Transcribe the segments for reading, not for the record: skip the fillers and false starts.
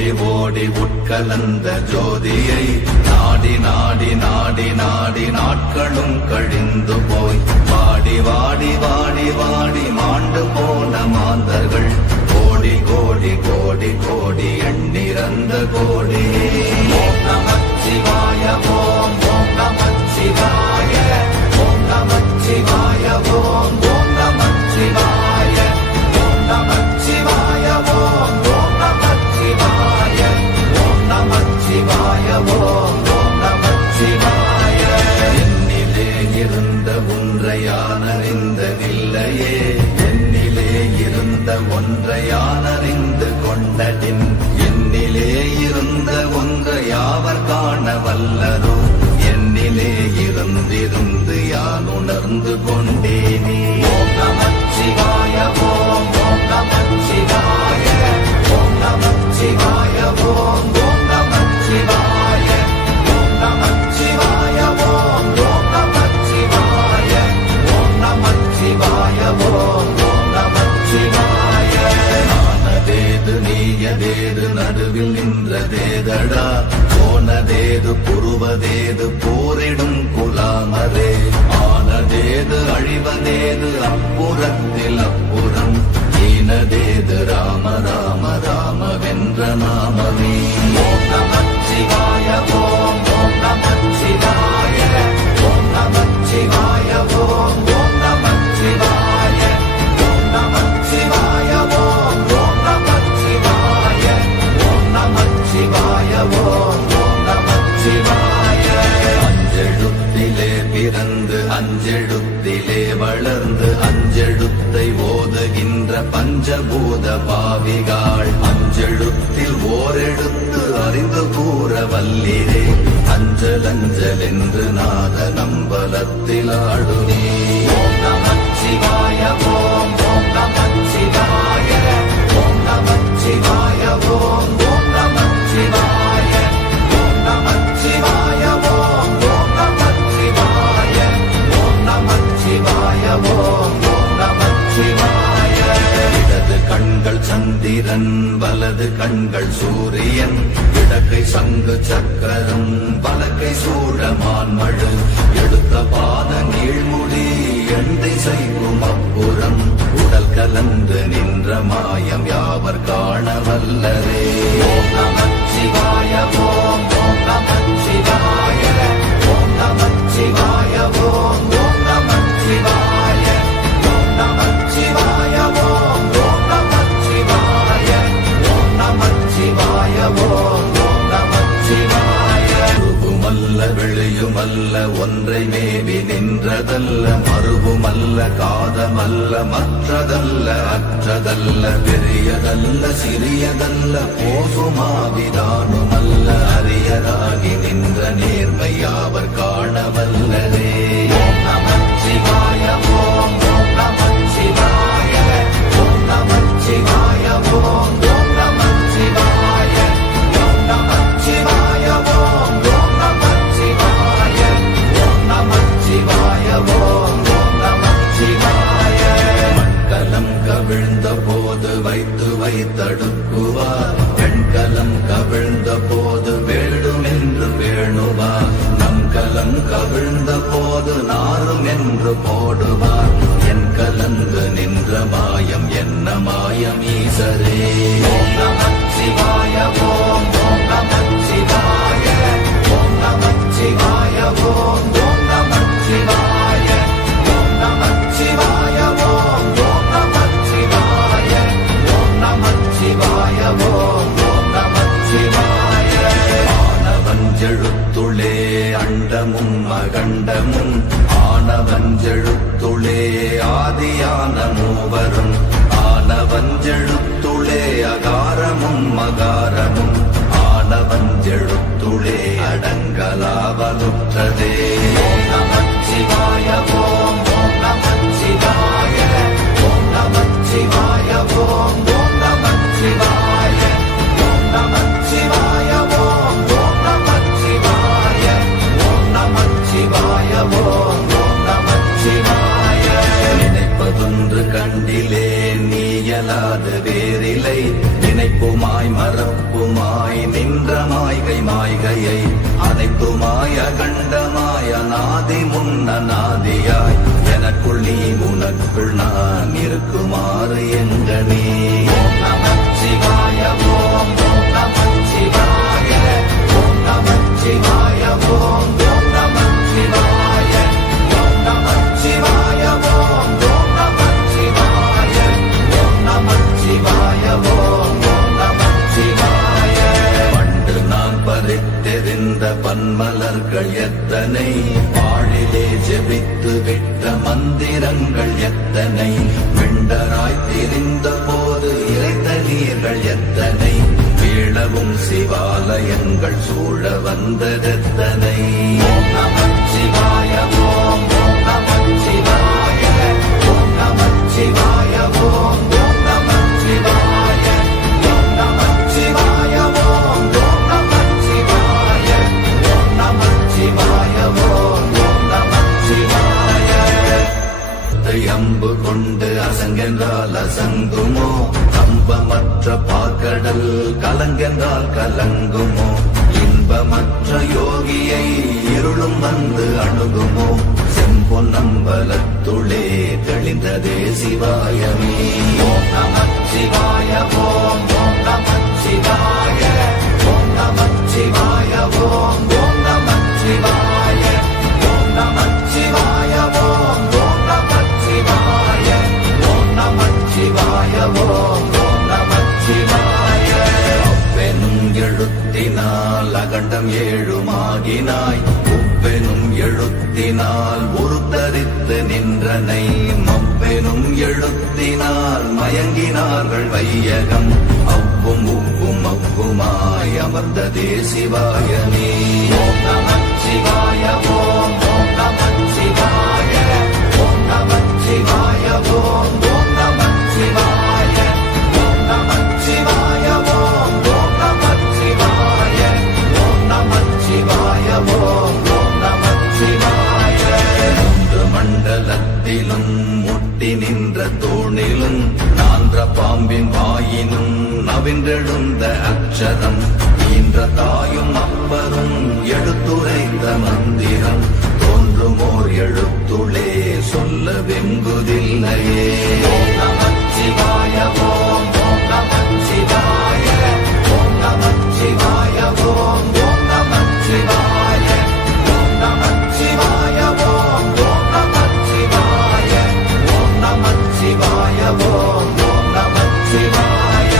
ஓடி ஓடி உட்கலந்த ஜோதியை நாடி நாடி நாடி நாடி நாட்களும் கழிந்து போய் வாடி வாடி வாடி வாடி மாண்டு போன மாந்தர்கள் கோடி கோடி கோடி கோடி எண்ணிறந்த கோடி. ஓம் நமச்சிவாய ஓம் ஓம் நமச்சிவாய ஓம் நமச்சிவாய ஓம் ஓம் நமச்சிவாய ஓம் நமச்சிவாய ஓம் ஓம் நமச்சிவாய ஓம் நமச்சிவாய ஓம் ஓம் நமச்சிவாய. என்னிலே இருந்த ஒன்றையானறிந்ததில்லையே என்னிலே இருந்த ஒன்றையானறிந்து கொண்டதின் என்னிலே இருந்த ஒன்றையாவர் காண வல்லரோ என்னிலே இருந்திருந்து யான் உணர்ந்து கொண்டேனே. ஓம் நமச்சிவாய ஓம் ஓம் நமச்சிவாய ஓம் நமச்சிவாய ஓம் ஓம் நமச்சிவாய ஓம் நமச்சிவாய ஓம் ஓம் நமச்சிவாய ஓம் நமச்சிவாய ஓம் ஓம் நமச்சிவாய. ஆனதேது நீயதேது நடுவில் நின்றதேதடா போனதேது புருவதேது போரிடும் குலாமரே ஆனதேது அழிவதேது அப்புறத்தில் அப்புறம் ஈனதேது ராம ராம ராம வென்ற நாமமே. ஓம் நமச்சிவாய ஓம் ஓம் நமச்சிவாய ஓம் நமச்சிவாய ஓம் ஓம் நமச்சிவாய ஓம் நமச்சிவாய ஓம் ஓம் நமச்சிவாய ஓம் நமச்சிவாய ஓம் ஓம் நமச்சிவாய. அஞ்செழுத்திலே பிறந்து அஞ்செழுத்திலே வளர்ந்து அஞ்செழுத்தை ஓதுகின்ற பஞ்சபூத பாவிகாள் அஞ்செழுத்தில் ஓரெழுத்து அறிந்து கூற வல்லிரே அஞ்சல் அஞ்சல் என்று நாத நம்பலத்தில் ஆடுனே. ஓம் நமச்சிவாய ஓம் ஓம் நமச்சிவாய ஓம் நமச்சிவாய ஓம் ஓம் நமச்சிவாய ஓம் நமச்சிவாய ஓம் ஓம் நமச்சிவாய ஓம் நமச்சிவாய ஓம் ஓம் நமச்சிவாய. இடது கண்கள் சந்திரன் வலது கண்கள் சூரியன் இடக்கை சங்கு சக்கரம் வலக்கை சூழமான் மழு எடுத்த பாத நீழ்முடி எந்தை செய்யும் அப்புறம் உடல் கலந்து நின்ற மாயம் யாவர் காண வல்லரே. ஓம் நமச்சிவாய ஓம் ஓம் நமச்சிவாய ஓம் நமச்சிவாய ஓம் ஓம் நமச்சிவாய ஓம் நமச்சிவாய ஓம் ஓம் நமச்சிவாய ஓம் நமச்சிவாய ஓம் ஓம் நமச்சிவாய. உருவுமல்ல வெளியுமல்ல ஒன்றை மேவி நின்றதல்ல மறுவுமல்ல காதமல்ல மற்றதல்ல அற்றதல்ல பெரியதல்ல சிறியதல்ல போசுமாவிதானுமல்ல அரியராகி நின்ற நேர்மை யாவர் காண வல்லரே. ஓம் நமச்சிவாய ஓம் ஓம் நமச்சிவாய ஓம் நமச்சிவாய ஓம் ஓம் நமச்சிவாய ஓம் நமச்சிவாய ஓம் ஓம் நமச்சிவாய ஓம் நமச்சிவாய ஓம் ஓம் நமச்சிவாய. மண்கலம் கவிழ்ந்த போது வைத்து வைத்தடுக்குவார் பெண்கலம் கவிழ்ந்த போது வேடும் என்று வேணுவார் நம் கலம் கவிழ்ந்த போது நாரும் என்று போடுவார் என் கலந்து நின்ற மாயம் என்ன மாயம் ஈசரே. ஓம் நமச்சிவாய ஓம் ஓம் நமச்சிவாய ஓம் நமச்சிவாய ஓம் ஓம் நமச்சிவாய ஓம் நமச்சிவாய ஓம் ஓம் நமச்சிவாய ஓம் நமச்சிவாய ஓம் ஓம் நமச்சிவாய. ஆனவஞ்செழுத்துளே அண்டமும் அகண்டமும் ஆனவஞ்செழுத்துளே ஆதியான மூவரும் ஆனவஞ்செழுத்துளே அகாரமும் மகாரமும் ஆனவஞ்செழுத்துளே அடங்கலாவலுற்றதே. ஓம் நமச்சிவாய ஓம் ஓம் நமச்சிவாய ஓம் நமச்சிவாய ஓம் ஓம் நமச்சிவாய ஓம் நமச்சிவாய ஓம் ஓம் நமச்சிவாய ஓம் நமச்சிவாய ஓம் ஓம் நமச்சிவாய. நினைப்பதொன்று கண்டிலே நீயலாது வேறில்லை நினைப்புமாய் மறப்புமாய் மாய்கையை அனைத்துமாய கண்டமாய நாதி முன்ன நாதியாய் எனக்குள் நீ உனக்குள் நான் இருக்குமாறு எங்கனே. ஓம் நமச்சிவாய ஓம் நமச்சிவாய ஓம் நமச்சிவாய ஓம் நமச்சிவாய ஓம் நமச்சிவாய ஓம் நமச்சிவாய ஓம் நமச்சிவாய ஓம் நமச்சிவாய. பண்டு நான் பறித்தெறிந்த பன்மலர்கள் எத்தனை, பாழிலே ஜெபித்து விட்ட மந்திரங்கள் எத்தனை, வெண்டராய் திரிந்த போது இறைத்த நீர்கள் எத்தனை, வீழவும் சிவாலயங்கள் சூழ வந்ததெத்தனை. ஓம் நமச்சிவாய ஓம் நமச்சிவாய ஓம் நமச்சிவாய ஓம் நமச்சிவாய ஓம் நமச்சிவாய ஓம் நமச்சிவாய ஓம் நமச்சிவாய ஓம் நமச்சிவாய. அம்பு கொண்டு அசங்கென்றால் அசங்குமோ, கம்பமற்ற பாக்கடல் கலங்கென்றால் கலங்குமோ, இன்பமற்ற யோகியை இருளும் வந்து அணுகுமோ, செம்பொன்னம்பலத்துளே தெளிந்ததே சிவாயமே. ஓம் நமச்சிவாய ஓம் நமச்சிவாய ஓம் நமச்சிவாய ஓம் நமச்சிவாய ஓம் நமச்சிவாய ஓம் நமச்சிவாய ஓம் நமச்சிவாய ஓம் நமச்சிவாய. அவ்வெனும் எழுத்தினால் அகண்டம் ஏழுமாகினாய், உவ்வெனும் எழுத்தினால் உருத்தரித்து நின்றனை, மவ்வெனும் எழுத்தினால் மயங்கினார்கள் வையகம், அவ்வும் உவ்வும் அவ்வுமாய் அமர்ந்ததே சிவாயமே. ஓம் நமச்சிவாய ஓம் நமச்சிவாய ஓம் நமச்சிவாய ஓம் நமச்சிவாய ஓம் நமச்சிவாய ஓம் நமச்சிவாய ஓம் நமச்சிவாய ஓம் நமச்சிவாய. மூன்று மண்டலத்திலும் முட்டி நின்ற தூணிலும் நான்ற பாம்பின் வாயினும் நவின்றெழுந்த அக்ஷரம், ஈன்ற தாயும் அப்பரும் எடுத்துரைத்த மந்திரம், தோன்றுமோர் எழுத்துளே சொல்ல வெங்குதில்லையே. ஓம் நமச்சிவாய ஓம் நமச்சிவாய ஓம் நமச்சிவாய ஓம் நமச்சிவாய ஓம் நமச்சிவாய ஓம் நமச்சிவாய ஓம் நமச்சிவாய ஓம் நமச்சிவாய.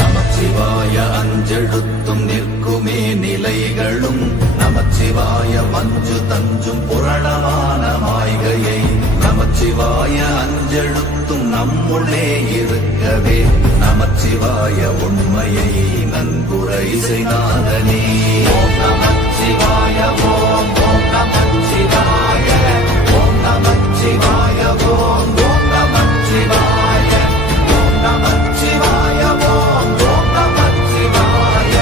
நமச்சிவாய அஞ்செழுத்தும் நிற்குமே நிலைகளும், நமச்சிவாய மஞ்சு தஞ்சும் புரணமான மாய்கையை, நமச்சிவாய அஞ்செழுத்தும் நம்முள்ளே இருக்கவே, நமச்சிவாய உண்மையை நன்குரை செய்தாதனே. ஓம் நமச்சிவாய ஓம் நமச்சிவாய ஓம் நமச்சிவாய ஓம் நமச்சிவாய ஓம் நமச்சிவாய ஓம் நமச்சிவாய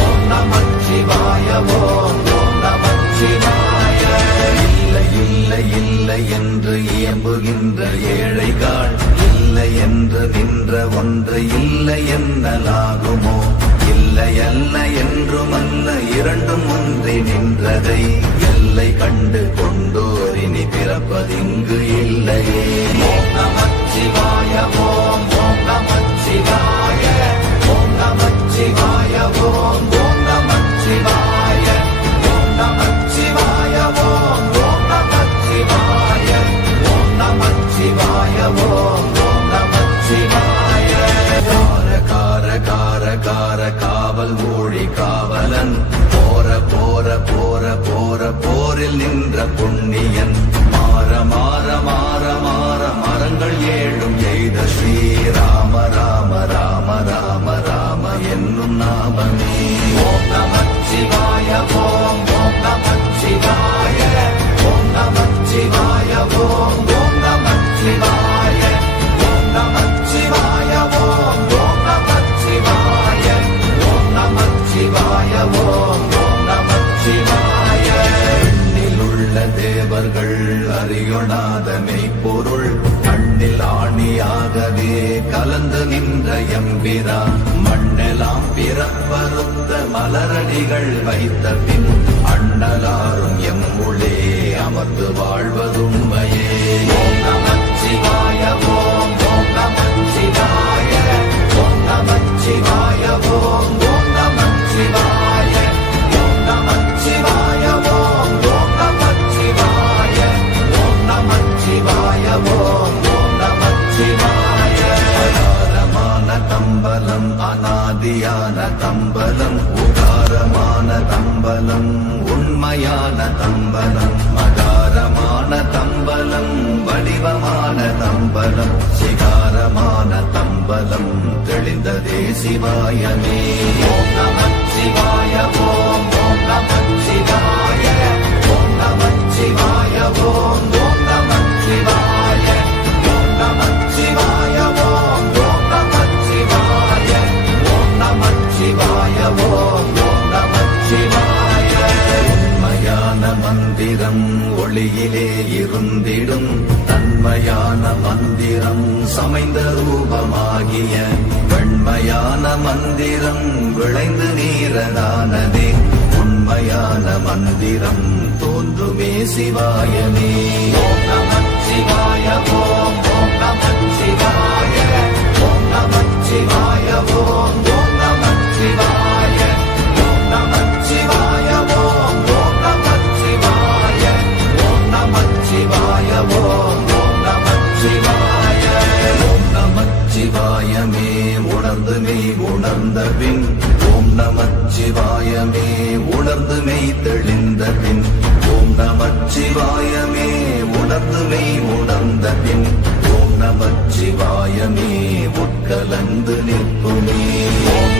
ஓம் நமச்சிவாய ஓம் நமச்சிவாய. இல்லை இல்லை இல்லை என்று இயம்புகின்ற ஏழைகள், இல்லை என்று நின்ற ஒன்று இல்லை என்னலாகுமோ, இல்லை அல்ல என்றுமல்ல இரண்டும் ஒன்றி நின்றதை, எல்லை கண்டு கொண்டோரினி பிறப்பதிங்கு இல்லையே. ஓம் நமச்சிவாய ஓம் நமச்சிவாய ஓம் நமச்சிவாய ஓம் நமச்சிவாய ஓம் நமச்சிவாய ஓம் நமச்சிவாய ஓம் நமச்சிவாய ஓம் நமச்சிவாய. கார கார கார கார காவல் மொழி காவலன், போர போர போர போர போரில் நின்ற புண்ணியன், மாற மாற மாற மாற மரங்கள் ஏழும் எய்த ஸ்ரீராம ராம ராம ராம ராம என்னும் நாமமே. ஓம் நமச்சிவாய ஓம் நமச்சிவாய ஓம் நமச்சிவாய ஓம் நமச்சிவாய ஓம் நமச்சிவாய ஓம் நமச்சிவாய ஓம் நமச்சிவாய ஓம் நமச்சிவாய. எண்ணிலுள்ள தேவர்கள் அறியொணாத மெய்ப்பொருள், கண்ணில் ஆணியாகவே கலந்து நின்ற எம்பிரா மண்ணெல்லாம் பிறப்பறுத்த மலரடிகள் வைத்த பின் அண்ணலாரும் எம்முளே அமர்ந்து வாழ்வதுண்மையே. ஓம் நமச்சிவாய ஓம் ஓம் நமச்சிவாய ஓம் நமச்சிவாய ஓம் ஓம் நமச்சிவாய ஓம் நமச்சிவாய ஓம் ஓம் நமச்சிவாய ஓம் நமச்சிவாய ஓம் ஓம் நமச்சிவாய. அகாரமான தம்பலம் அநாதியான தம்பலம் உகாரமான தம்பலம் உண்மையான தம்பலம் மகாரமான தம்பலம் வடிவமான தம்பலம் சிகாரமான தம்பலம் தெளிந்ததே சிவாயமே. ஓம் நமச்சிவாய ஓம் ஓம் நமச்சிவாய ஓம் நமச்சிவாய ஓம் ஓம் நமச்சிவாய ஓம் நமச்சிவாய ஓம் ஓம் நமச்சிவாய ஓம் நமச்சிவாய ஓம் ஓம் நமச்சிவாய. உண்மையான மந்திரம் ஒளியிலே இருந்திடும் தன்மையான மந்திரம் சமைந்த ரூபமாகிய வெண்மையான மந்திரம் விளைந்து நீரதானதே உண்மையான மந்திரம் தோன்றுமே சிவாயமே. ஓம் நமச்சிவாய ஓம் ஓம் நமச்சிவாய ஓம் நமச்சிவாய ஓம் ஓம் நமச்சிவாய ஓம் நமச்சிவாய ஓம் ஓம் நமச்சிவாய ஓம் நமச்சிவாய ஓம் ஓம் நமச்சிவாய. ஓம் நமச்சிவாயமே உணர்ந்து மெய் உணர்ந்த பின் ஓம் நமச்சிவாயமே உணர்ந்து மெய் தெளிந்த பின் ஓம் நமச்சிவாயமே உணர்ந்து மெய் உணர்ந்த பின் ஓம் நமச்சிவாயமே உட்கலந்து நிற்புமே. ஓம்